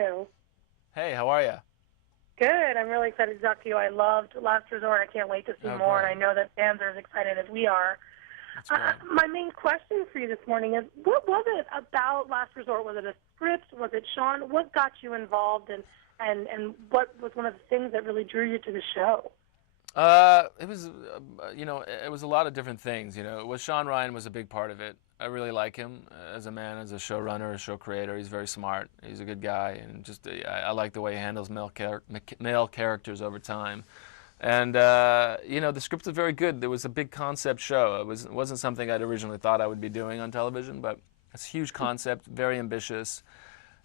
You. Hey, how are you? Good. I'm really excited to talk to you. I loved Last Resort. I can't wait to see Oh, more, and great. I know that fans are as excited as we are. That's great. My main question for you this morning is, what was it about Last Resort? Was it a script? Was it Sean? What got you involved, and what was one of the things that really drew you to the show? It was, it was a lot of different things. Sean Ryan was a big part of it. I really like him as a man, as a showrunner, a show creator. He's very smart. He's a good guy, and just I like the way he handles male characters over time. And the script was very good. There was a big concept show. It wasn't something I'd originally thought I would be doing on television, but it's a huge concept, very ambitious.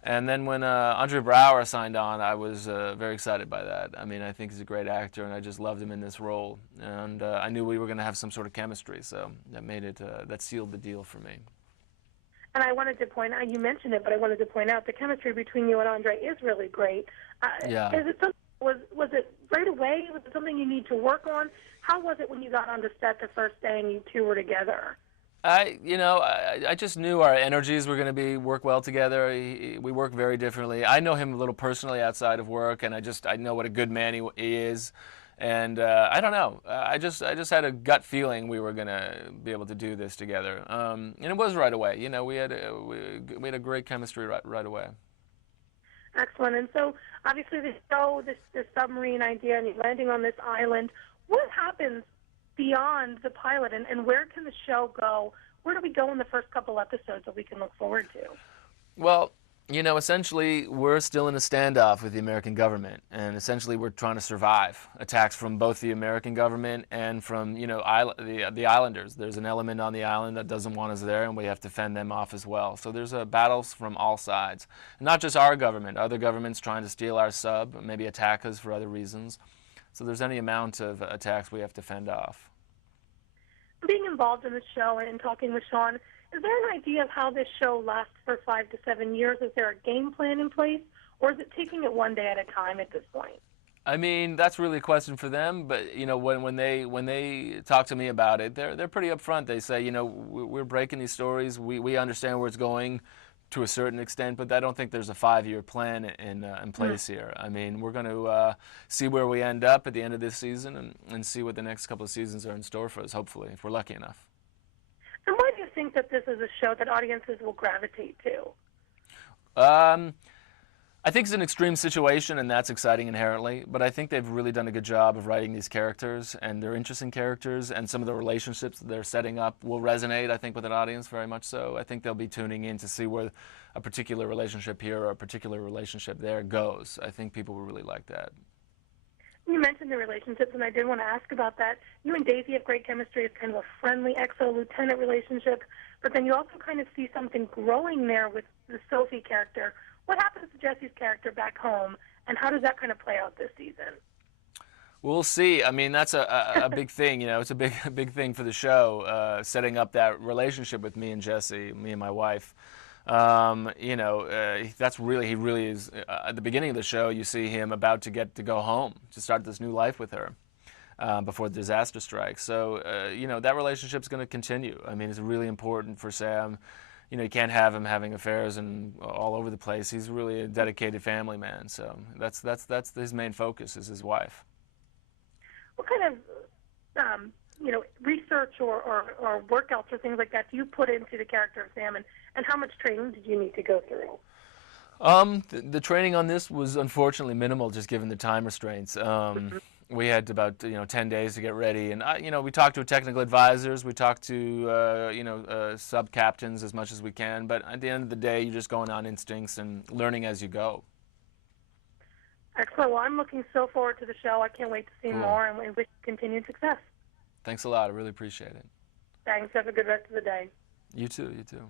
And then when Andre Braugher signed on, I was very excited by that. I mean, I think he's a great actor, and I just loved him in this role. And I knew we were going to have some sort of chemistry, so that made it, that sealed the deal for me. And I wanted to point out, you mentioned it, but I wanted to point out the chemistry between you and Andre is really great. Yeah. Is it something, was it right away? Was it something you need to work on? How was it when you got onto set the first day and you two were together? I just knew our energies were going to work well together. We work very differently. I know him a little personally outside of work, and I know what a good man he is. And I don't know. I just had a gut feeling we were going to be able to do this together. And it was right away. We had a great chemistry right away. Excellent. And so, obviously, the show, this submarine idea, and you're landing on this island. What happens beyond the pilot, and where can the show go? Where do we go in the first couple episodes that we can look forward to? Well, essentially, we're still in a standoff with the American government, and essentially, we're trying to survive attacks from both the American government and from, the islanders. There's an element on the island that doesn't want us there, and we have to fend them off as well. So there's battles from all sides, not just our government. Other governments trying to steal our sub, maybe attack us for other reasons. So there's any amount of attacks we have to fend off. Being involved in the show and talking with Sean, is there an idea of how this show lasts for 5 to 7 years? Is there a game plan in place, or is it taking it one day at a time at this point? I mean, that's really a question for them. But when they talk to me about it, they're pretty upfront. They say, we're breaking these stories. We understand where it's going to a certain extent, but I don't think there's a 5-year plan in place here. I mean, we're going to see where we end up at the end of this season and see what the next couple of seasons are in store for us, hopefully, if we're lucky enough. And why do you think that this is a show that audiences will gravitate to? I think it's an extreme situation, and that's exciting inherently, but I think they've really done a good job of writing these characters, and they're interesting characters, and some of the relationships that they're setting up will resonate, I think, with an audience very much so. I think they'll be tuning in to see where a particular relationship here or a particular relationship there goes. I think people will really like that. You mentioned the relationships, and I did want to ask about that. You and Daisy have great chemistry. It's kind of a friendly XO-lieutenant relationship, but then you also kind of see something growing there with the Sophie character. What happens to Jesse's character back home, and how does that kind of play out this season? We'll see. I mean, that's a big thing. It's a big thing for the show, setting up that relationship with me and Jesse, me and my wife. That's really, he really is, at the beginning of the show, you see him about to get to go home, to start this new life with her before the disaster strikes. So, that relationship's going to continue. I mean, it's really important for Sam. You can't have him having affairs and all over the place. He's really a dedicated family man. So that's his main focus is his wife. What kind of, research or workouts or things like that do you put into the character of Sam, and how much training did you need to go through? The training on this was unfortunately minimal, just given the time restraints. We had about 10 days to get ready, and we talked to technical advisors, we talked to sub captains as much as we can. But at the end of the day, you're just going on instincts and learning as you go. Excellent. Well, I'm looking so forward to the show. I can't wait to see Cool. more, and we wish you continued success. Thanks a lot. I really appreciate it. Thanks. Have a good rest of the day. You too. You too.